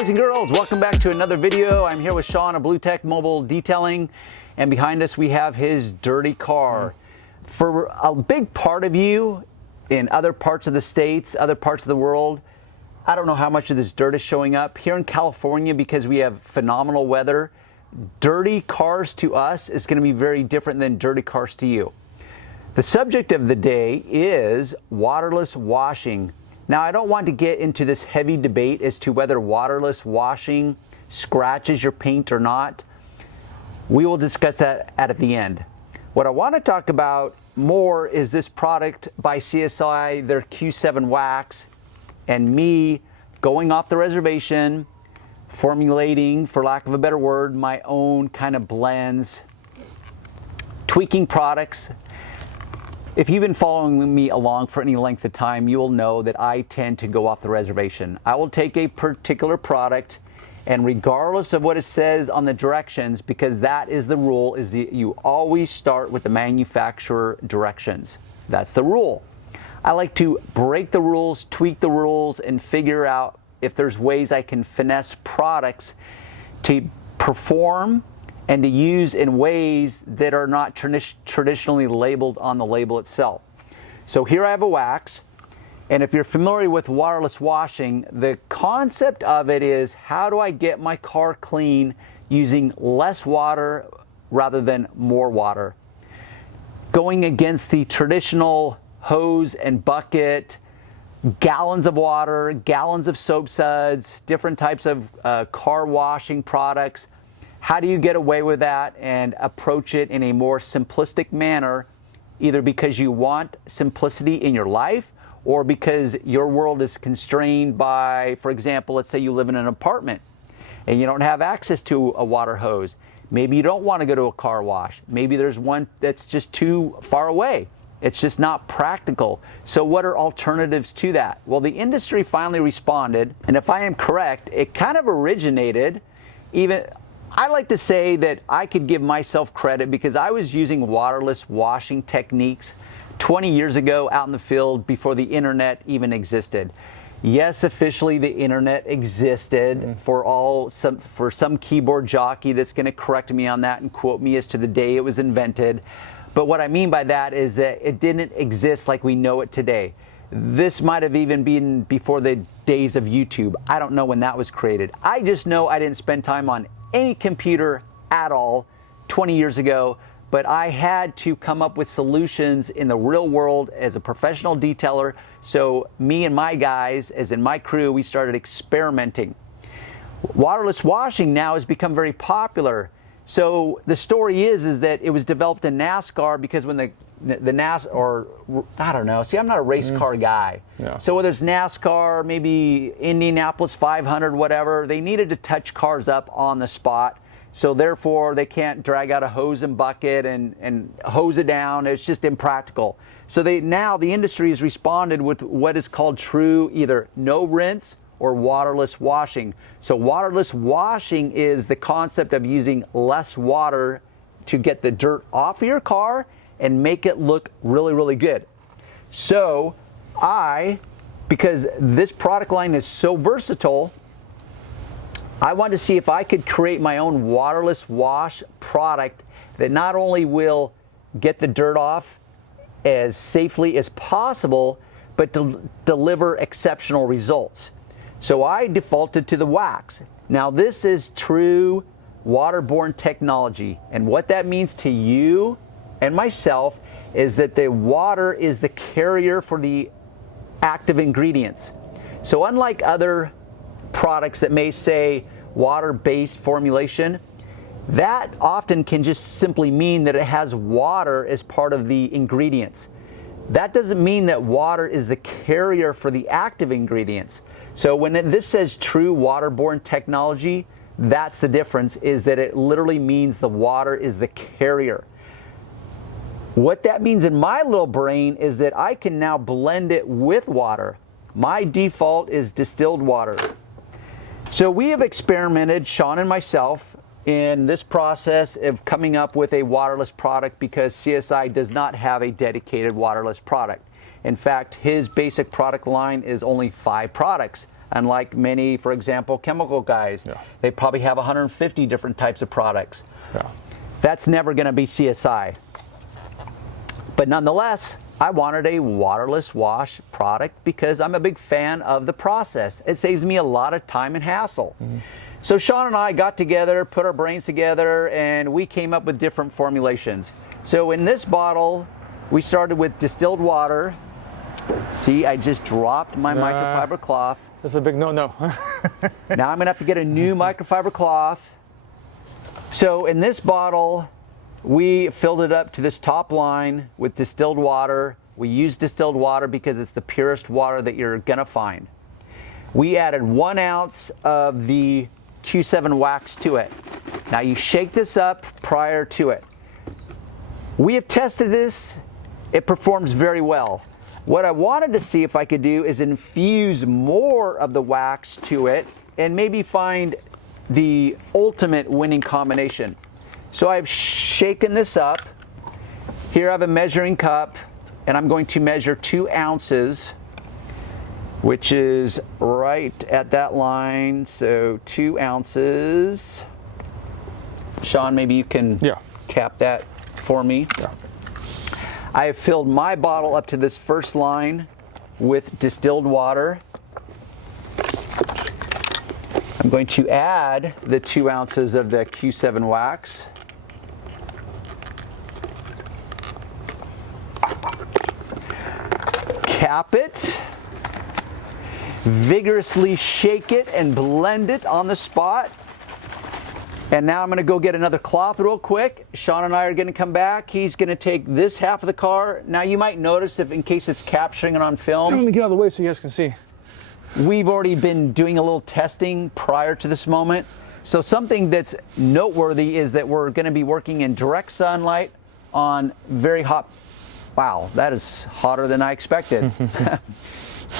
boys and girls, welcome back to another video. I'm here with Sean of Blue Tech Mobile Detailing, and behind us we have his dirty car. For a big part of you in other parts of the states, other parts of the world, I don't know how much of this dirt is showing up. Here in California, because we have phenomenal weather, dirty cars to us is going to be very different than dirty cars to you. The subject of the day is waterless washing. Now, I don't want to get into this heavy debate as to whether waterless washing scratches your paint or not. We will discuss that at the end. What I want to talk about more is this product by CSI, their Q-7 wax, and me going off the reservation, formulating, for lack of a better word, my own kind of blends, tweaking products. If you've been following me along for any length of time, you will know that I tend to go off the reservation. I will take a particular product, and regardless of what it says on the directions, because that is the rule, is that you always start with the manufacturer directions. That's the rule. I like to break the rules, tweak the rules, and figure out if there's ways I can finesse products to perform and to use in ways that are not traditionally labeled on the label itself. So here I have a wax, and if you're familiar with waterless washing, the concept of it is, how do I get my car clean using less water rather than more water? Going against the traditional hose and bucket, gallons of water, gallons of soap suds, different types of car washing products. How do you get away with that and approach it in a more simplistic manner, either because you want simplicity in your life or because your world is constrained by, for example, let's say you live in an apartment and you don't have access to a water hose. Maybe you don't want to go to a car wash. Maybe there's one that's just too far away. It's just not practical. So what are alternatives to that? Well, the industry finally responded, and if I am correct, it kind of originated, I like to say that I could give myself credit because I was using waterless washing techniques 20 years ago out in the field before the internet even existed. Yes, officially the internet existed for some keyboard jockey that's going to correct me on that and quote me as to the day it was invented. But what I mean by that is that it didn't exist like we know it today. This might have even been before the days of YouTube. I don't know when that was created. I just know I didn't spend time on any computer at all 20 years ago, but I had to come up with solutions in the real world as a professional detailer. So me and my guys, as in my crew, we started experimenting. Waterless washing now has become very popular. So the story is that it was developed in NASCAR because when the NASCAR, or I don't know, see, I'm not a race car guy. Yeah. So whether it's NASCAR, maybe Indianapolis 500, whatever, they needed to touch cars up on the spot. So therefore, they can't drag out a hose and bucket and hose it down. It's just impractical. So now the industry has responded with what is called true either no rinse or waterless washing. So waterless washing is the concept of using less water to get the dirt off of your car and make it look really, really good. So because this product line is so versatile, I wanted to see if I could create my own waterless wash product that not only will get the dirt off as safely as possible, but to deliver exceptional results. So I defaulted to the wax. Now this is true waterborne technology, and what that means to you and myself is that the water is the carrier for the active ingredients. So unlike other products that may say water-based formulation, that often can just simply mean that it has water as part of the ingredients. That doesn't mean that water is the carrier for the active ingredients. So when this says true waterborne technology, that's the difference, is that it literally means the water is the carrier. What that means in my little brain is that I can now blend it with water. My default is distilled water. So we have experimented, Sean and myself, in this process of coming up with a waterless product because CSI does not have a dedicated waterless product. In fact, his basic product line is only 5 products. Unlike many, for example, chemical guys, they probably have 150 different types of products. That's never going to be CSI. But nonetheless, I wanted a waterless wash product because I'm a big fan of the process. It saves me a lot of time and hassle. So Sean and I got together, put our brains together, and we came up with different formulations. So in this bottle, we started with distilled water. See, I just dropped my microfiber cloth. That's a big no-no. Now I'm gonna have to get a new microfiber cloth. So in this bottle, we filled it up to this top line with distilled water. We use distilled water because it's the purest water that you're gonna find. We added 1 ounce of the Q-7 wax to it. Now you shake this up prior to it. We have tested this, it performs very well. What I wanted to see if I could do is infuse more of the wax to it and maybe find the ultimate winning combination. So I've shaken this up. Here I have a measuring cup and I'm going to measure 2 ounces, which is right at that line. So 2 ounces. Sean, maybe you can cap that for me. I have filled my bottle up to this first line with distilled water. I'm going to add the 2 ounces of the Q-7 wax. Cap it. Vigorously shake it and blend it on the spot. And now I'm going to go get another cloth real quick. Sean and I are going to come back. He's going to take this half of the car. Now you might notice if in case it's capturing it on film. I'm going to get out of the way so you guys can see. We've already been doing a little testing prior to this moment. So something that's noteworthy is that we're going to be working in direct sunlight on very hot. Wow, that is hotter than I expected.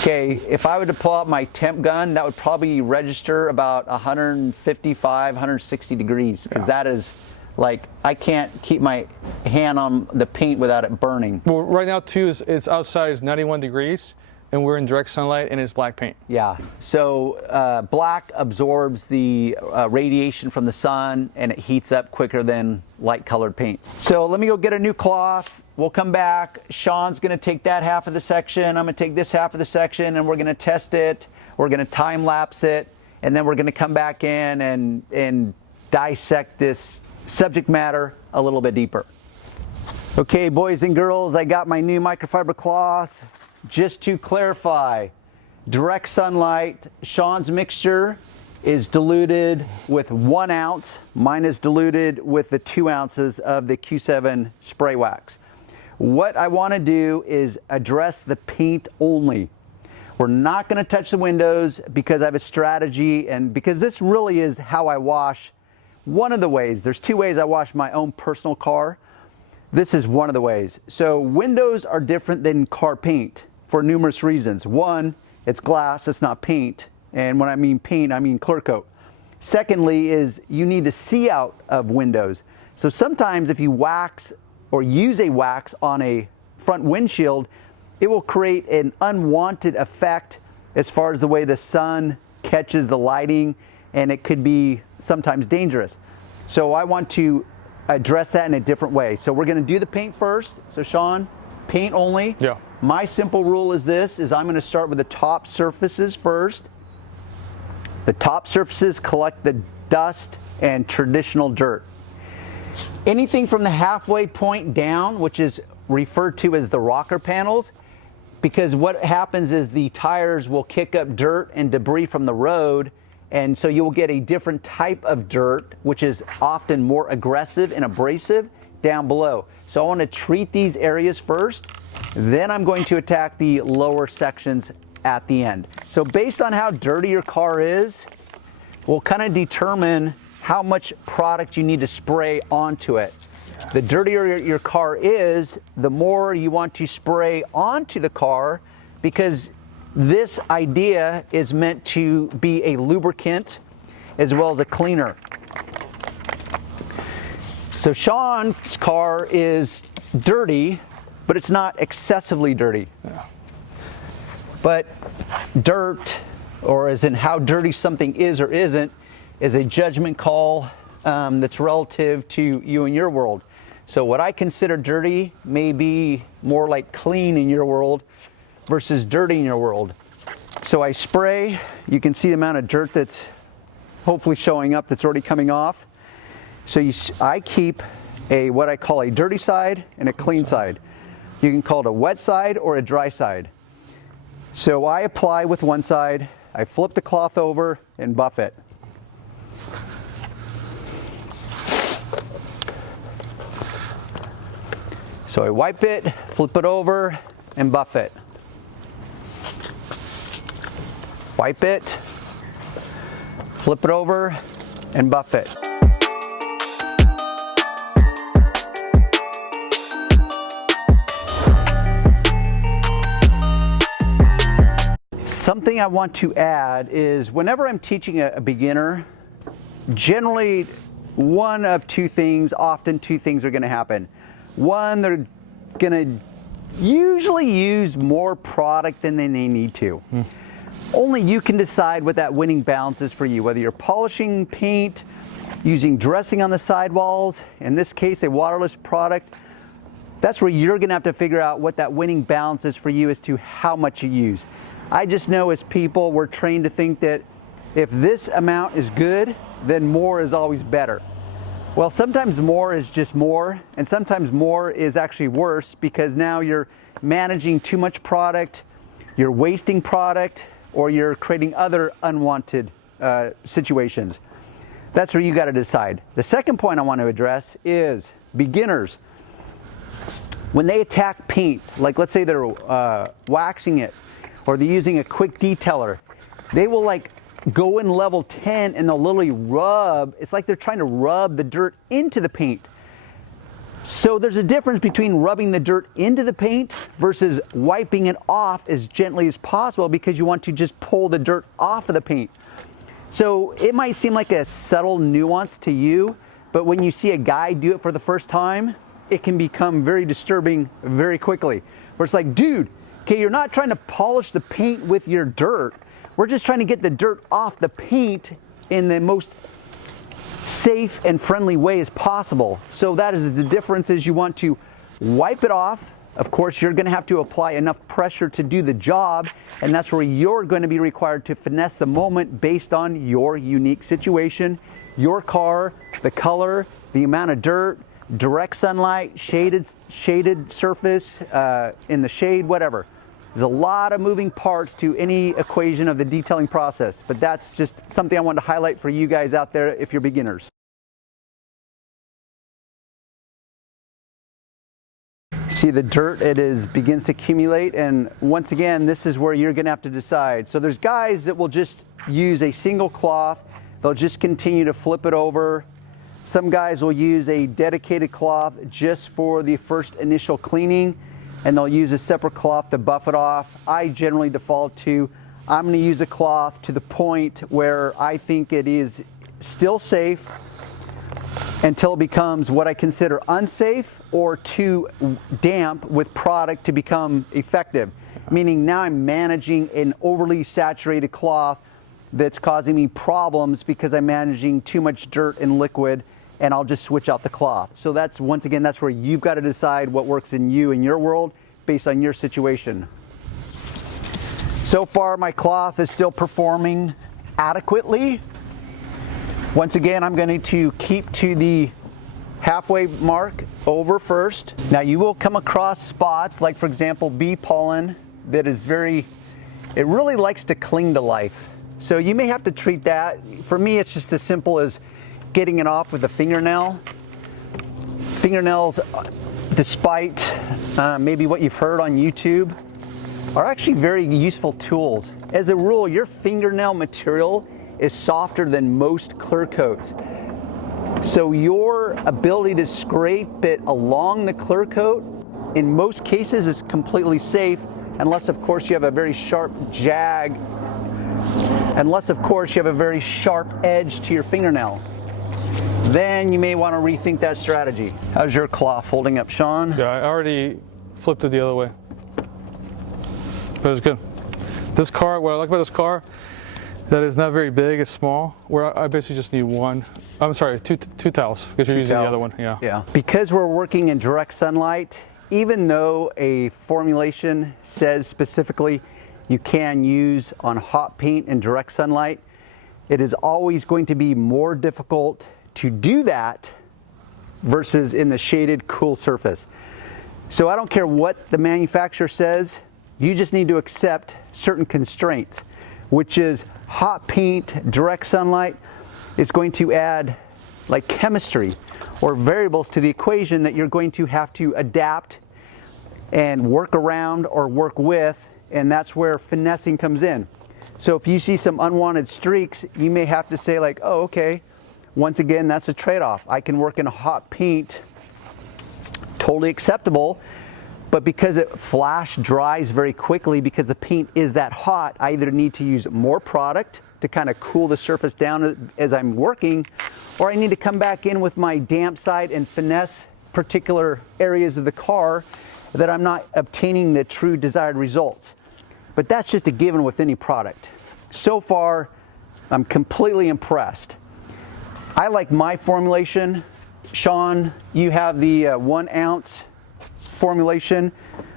Okay, if I were to pull out my temp gun, that would probably register about 155, 160 degrees, because that is like, I can't keep my hand on the paint without it burning. Well, right now too, it's outside is 91 degrees, and we're in direct sunlight, and it's black paint. Yeah, so black absorbs the radiation from the sun, and it heats up quicker than light colored paints. So let me go get a new cloth. We'll come back. Sean's going to take that half of the section. I'm going to take this half of the section, and we're going to test it. We're going to time lapse it, and then we're going to come back in and dissect this subject matter a little bit deeper. Okay, boys and girls, I got my new microfiber cloth. Just to clarify, direct sunlight, Sean's mixture is diluted with 1 ounce. Mine is diluted with the 2 ounces of the Q-7 spray wax. What I want to do is address the paint only. We're not going to touch the windows because I have a strategy, and because this really is how I wash. One of the ways, there's 2 ways I wash my own personal car. This is one of the ways. So windows are different than car paint for numerous reasons. One, it's glass, it's not paint. And when I mean paint, I mean clear coat. Secondly is you need to see out of windows. So sometimes if you wax or use a wax on a front windshield, it will create an unwanted effect as far as the way the sun catches the lighting, and it could be sometimes dangerous. So I want to address that in a different way. So we're gonna do the paint first. So Sean, paint only. Yeah. My simple rule is this, is I'm gonna start with the top surfaces first. The top surfaces collect the dust and traditional dirt. Anything from the halfway point down, which is referred to as the rocker panels, because what happens is the tires will kick up dirt and debris from the road, and so you will get a different type of dirt, which is often more aggressive and abrasive down below. So I want to treat these areas first, then I'm going to attack the lower sections at the end. So based on how dirty your car is, we'll kind of determine how much product you need to spray onto it. The dirtier your car is, the more you want to spray onto the car, because this idea is meant to be a lubricant as well as a cleaner. So Sean's car is dirty, but it's not excessively dirty. Yeah. But dirt or as in how dirty something is or isn't, is a judgment call that's relative to you and your world. So what I consider dirty may be more like clean in your world versus dirty in your world. So I spray, you can see the amount of dirt that's hopefully showing up that's already coming off. So I keep what I call a dirty side and a clean side. You can call it a wet side or a dry side. So I apply with one side, I flip the cloth over and buff it. So I wipe it, flip it over, and buff it. Wipe it, flip it over, and buff it. Something I want to add is whenever I'm teaching a beginner, generally one of two things, often two things are going to happen. One, they're going to usually use more product than they need to. Only you can decide what that winning balance is for you, whether you're polishing paint, using dressing on the sidewalls, in this case a waterless product. That's where you're going to have to figure out what that winning balance is for you as to how much you use. I just know as people, we're trained to think that if this amount is good, then more is always better. Well, sometimes more is just more, and sometimes more is actually worse because now you're managing too much product, you're wasting product, or you're creating other unwanted situations. That's where you got to decide. The second point I want to address is beginners. When they attack paint, like let's say they're waxing it, or they're using a quick detailer, they will like go in level 10 and they'll literally rub, it's like they're trying to rub the dirt into the paint. So there's a difference between rubbing the dirt into the paint versus wiping it off as gently as possible because you want to just pull the dirt off of the paint. So it might seem like a subtle nuance to you, but when you see a guy do it for the first time, it can become very disturbing very quickly. Where it's like, dude, okay, you're not trying to polish the paint with your dirt. We're just trying to get the dirt off the paint in the most safe and friendly way as possible. So that is the difference, is you want to wipe it off. Of course, you're going to have to apply enough pressure to do the job, and that's where you're going to be required to finesse the moment based on your unique situation, your car, the color, the amount of dirt, direct sunlight, shaded surface, in the shade, whatever. There's a lot of moving parts to any equation of the detailing process, but that's just something I wanted to highlight for you guys out there if you're beginners. See the dirt, begins to accumulate, and once again, this is where you're gonna have to decide. So there's guys that will just use a single cloth, they'll just continue to flip it over. Some guys will use a dedicated cloth just for the first initial cleaning, and they'll use a separate cloth to buff it off. I generally default to, I'm going to use a cloth to the point where I think it is still safe until it becomes what I consider unsafe or too damp with product to become effective. Meaning now I'm managing an overly saturated cloth that's causing me problems because I'm managing too much dirt and liquid, and I'll just switch out the cloth. So that's, once again, that's where you've got to decide what works in you and your world based on your situation. So far, my cloth is still performing adequately. Once again, I'm going to keep to the halfway mark over first. Now you will come across spots like, for example, bee pollen that is it really likes to cling to life. So you may have to treat that. For me, it's just as simple as getting it off with a fingernail. Fingernails, despite maybe what you've heard on YouTube, are actually very useful tools. As a rule, your fingernail material is softer than most clear coats. So your ability to scrape it along the clear coat, in most cases, is completely safe, unless of course you have a very sharp jag, unless of course you have a very sharp edge to your fingernail. Then you may want to rethink that strategy. How's your cloth holding up, Sean? Yeah, I already flipped it the other way. But it's good. This car, what I like about this car, That is not very big, it's small. Where I basically just need one. I'm sorry, two towels, because you're using the other one. Yeah. Yeah. Because we're working in direct sunlight, even though a formulation says specifically you can use on hot paint in direct sunlight, it is always going to be more difficult to do that versus in the shaded, cool surface. So I don't care what the manufacturer says, you just need to accept certain constraints, which is hot paint, direct sunlight is going to add like chemistry or variables to the equation that you're going to have to adapt and work around or work with, and that's where finessing comes in. So if you see some unwanted streaks, you may have to say like, oh, okay, once again, that's a trade-off. I can work in a hot paint, totally acceptable, but because it flash dries very quickly because the paint is that hot, I either need to use more product to kind of cool the surface down as I'm working, or I need to come back in with my damp side and finesse particular areas of the car that I'm not obtaining the true desired results. But that's just a given with any product. So far, I'm completely impressed. I like my formulation. Sean, you have the 1 ounce formulation.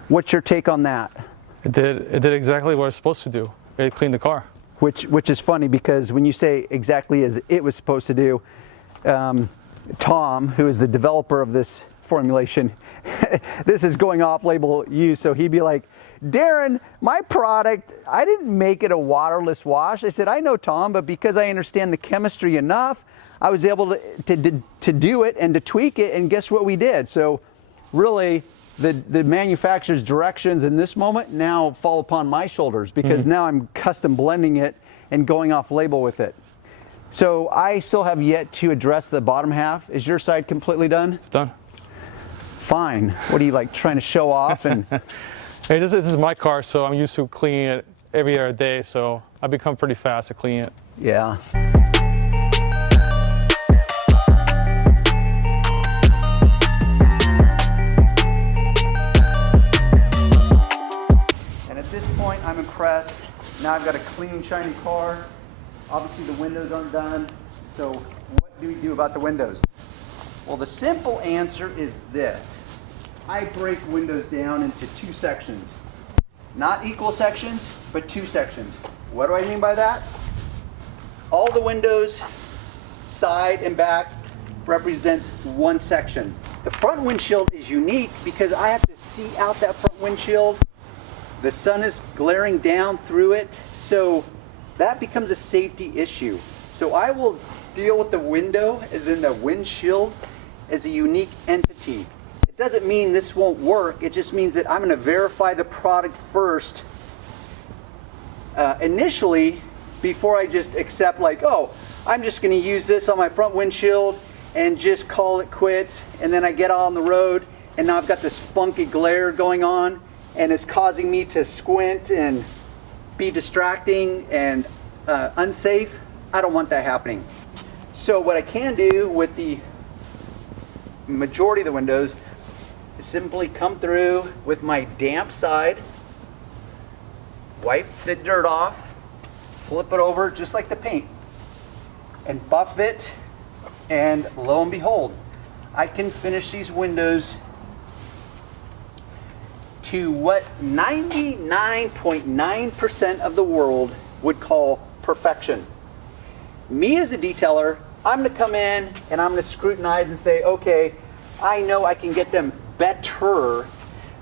What's your take on that? It did exactly what it's supposed to do. It cleaned the car. Which is funny because when you say exactly as it was supposed to do, Tom, who is the developer of this formulation, this is going off label use, so he'd be like, Darren, my product, I didn't make it a waterless wash. I said, I know, Tom, but because I understand the chemistry enough, I was able to do it and to tweak it, and guess what we did? So really, the manufacturer's directions in this moment now fall upon my shoulders because now I'm custom blending it and going off label with it. So I still have yet to address the bottom half. Is your side completely done? It's done. Fine. What are you like trying to show off? And this is my car, so I'm used to cleaning it every other day, so I become pretty fast at cleaning it. yeah. And at this point, I'm impressed. Now I've got a clean, shiny car. Obviously, the windows aren't done. So what do we do about the windows? Well, the simple answer is this. I break windows down into 2 sections. Not equal sections, but 2 sections. What do I mean by that? All the windows, side and back, represents 1 section. The front windshield is unique because I have to see out that front windshield. The sun is glaring down through it, so that becomes a safety issue. So I will deal with the window, as in the windshield, as a unique entity. It doesn't mean this won't work, it just means that I'm going to verify the product first initially before I just accept like, oh, I'm just going to use this on my front windshield and just call it quits, and then I get on the road and now I've got this funky glare going on and it's causing me to squint and be distracting and unsafe. I don't want that happening. So what I can do with the majority of the windows is simply come through with my damp side, wipe the dirt off, flip it over just like the paint, and buff it, and lo and behold, I can finish these windows to what 99.9% of the world would call perfection. Me as a detailer, I'm going to come in and I'm going to scrutinize and say, okay, I know I can get them better,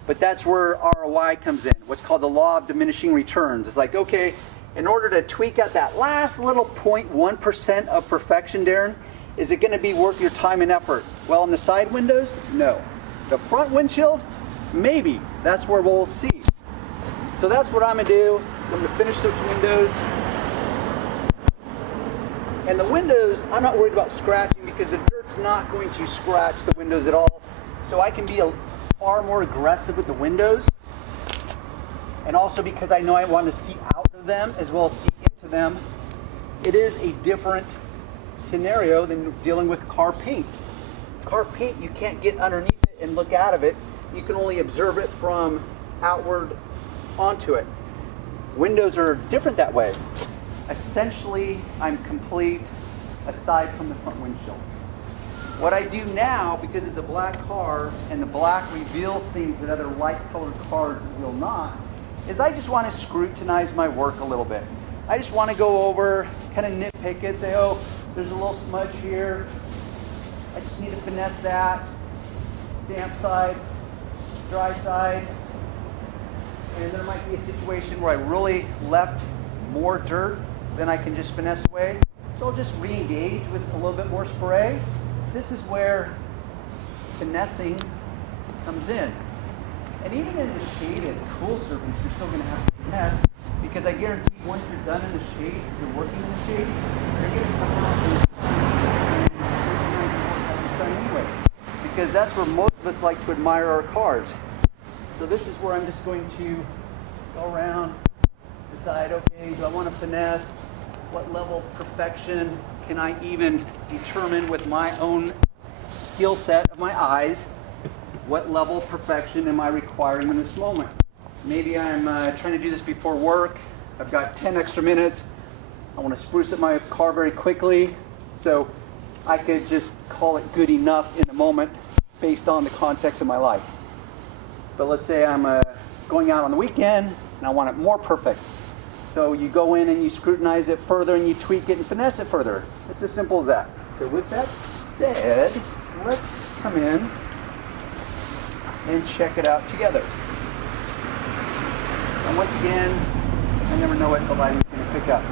but that's where ROI comes in, what's called the law of diminishing returns. It's like, okay, in order to tweak out that last little 0.1% of perfection, Darren, is it going to be worth your time and effort? Well, on the side windows, no. The front windshield, maybe. That's where we'll see. So that's what I'm going to do. So I'm going to finish those windows. And the windows, I'm not worried about scratching because the dirt's not going to scratch the windows at all. So I can be far more aggressive with the windows. And also because I know I want to see out of them as well as see into them. It is a different scenario than dealing with car paint. Car paint, you can't get underneath it and look out of it. You can only observe it from outward onto it. Windows are different that way. essentially I'm complete aside from the front windshield. What I do now, because it's a black car and the black reveals things that other light colored cars will not, is I just want to scrutinize my work a little bit. I just want to go over, kind of nitpick it, say, oh, there's a little smudge here. I just need to finesse that. Damp side, dry side. And there might be a situation where I really left more dirt than I can just finesse away. So I'll just re-engage with a little bit more spray. This is where finessing comes in. And even in the shaded, cool surface, you're still going to have to finesse, because I guarantee once you're done in the shade, if you're working in the shade, you're going to come out and the sun anyway. Because that's where most of us like to admire our cars. So this is where I'm just going to go around, decide, okay, do I want to finesse? What level of perfection can I even determine with my own skill set of my eyes? What level of perfection am I requiring in this moment? Maybe I'm trying to do this before work. I've got 10 extra minutes. I want to spruce up my car very quickly. So I could just call it good enough in the moment based on the context of my life. But let's say I'm going out on the weekend and I want it more perfect. So you go in and you scrutinize it further and you tweak it and finesse it further. It's as simple as that. So with that said, let's come in and check it out together. And once again, I never know what the lighting's going to pick up.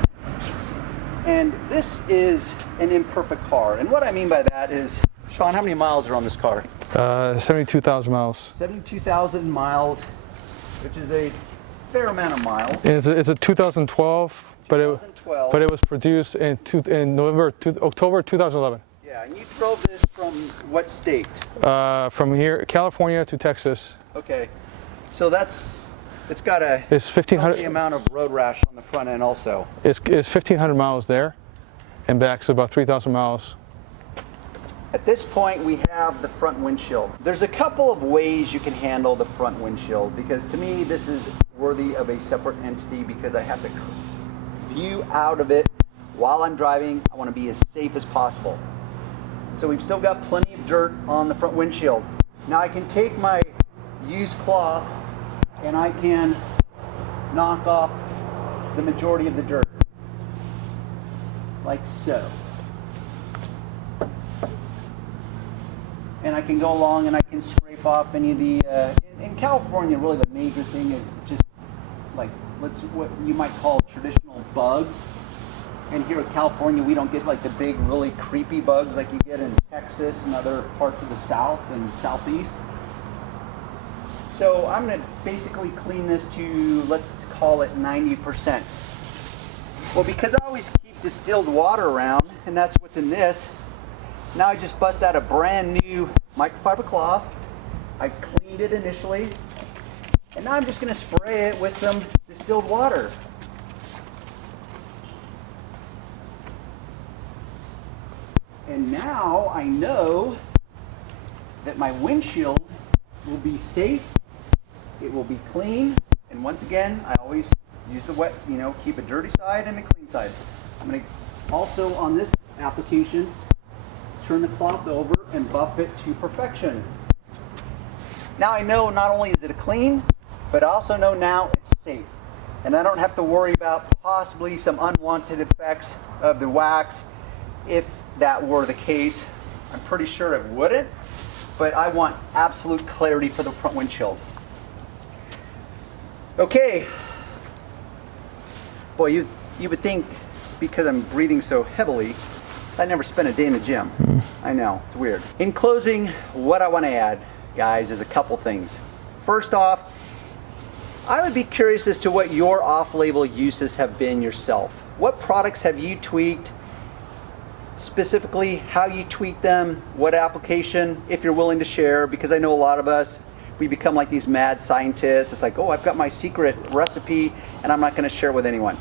And this is an imperfect car. And what I mean by that is, Sean, how many miles are on this car? 72,000 miles. 72,000 miles, which is a fair amount of miles. It's a 2012, but it was produced in October 2011. Yeah, and you drove this from what state? From here, California to Texas. Okay, so it's got a It's 1,500. healthy amount of road rash on the front end also. It's 1,500 miles there, and back, so about 3,000 miles. At this point, we have the front windshield. There's a couple of ways you can handle the front windshield, because to me, this is worthy of a separate entity, because I have to view out of it while I'm driving. I want to be as safe as possible. So we've still got plenty of dirt on the front windshield. Now I can take my used cloth and I can knock off the majority of the dirt, like so. And I can go along and I can scrape off any of the, in California really the major thing is just like, what you might call traditional bugs. And here in California we don't get like the big really creepy bugs like you get in Texas and other parts of the South and Southeast. So I'm going to basically clean this to, let's call it 90%. Well, because I always keep distilled water around, and that's what's in this, now I just bust out a brand new microfiber cloth. I cleaned it initially, and now I'm just going to spray it with some distilled water. And now I know that my windshield will be safe, it will be clean, and once again, I always use the wet, keep a dirty side and a clean side. I'm going to also, on this application, turn the cloth over and buff it to perfection. Now I know not only is it clean, but I also know now it's safe. And I don't have to worry about possibly some unwanted effects of the wax. If that were the case, I'm pretty sure it wouldn't, but I want absolute clarity for the front windshield. Okay. Boy, you would think because I'm breathing so heavily, I never spent a day in the gym. I know, it's weird. In closing, what I want to add, guys, is a couple things. First off, I would be curious as to what your off-label uses have been yourself. What products have you tweaked? Specifically, how you tweak them, what application, if you're willing to share, because I know a lot of us, we become like these mad scientists. It's like, oh, I've got my secret recipe and I'm not going to share with anyone.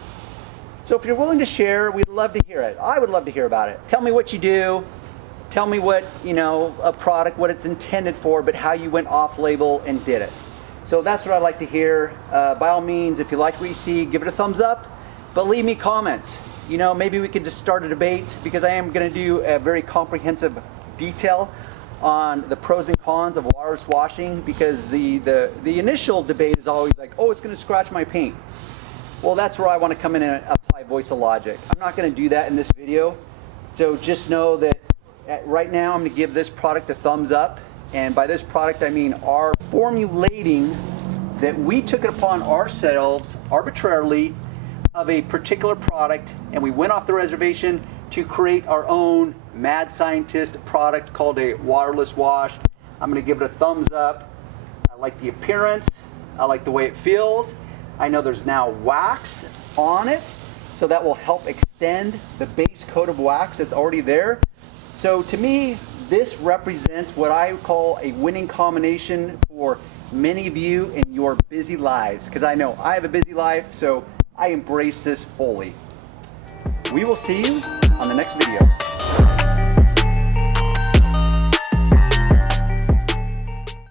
So if you're willing to share, we'd love to hear it. I would love to hear about it. Tell me what you do. Tell me what, a product, what it's intended for, but how you went off-label and did it. So that's what I'd like to hear. By all means, if you like what you see, give it a thumbs up. But leave me comments. You know, maybe we could just start a debate, because I am going to do a very comprehensive detail on the pros and cons of waterless washing, because the initial debate is always like, oh, it's going to scratch my paint. Well, that's where I want to come in and apply voice of logic. I'm not going to do that in this video. So just know that right now I'm going to give this product a thumbs up. And by this product, I mean our formulating that we took it upon ourselves arbitrarily of a particular product, and we went off the reservation to create our own mad scientist product called a waterless wash. I'm going to give it a thumbs up. I like the appearance. I like the way it feels. I know there's now wax on it, so that will help extend the base coat of wax that's already there. So to me, this represents what I call a winning combination for many of you in your busy lives, because I know I have a busy life, so I embrace this fully. We will see you on the next video.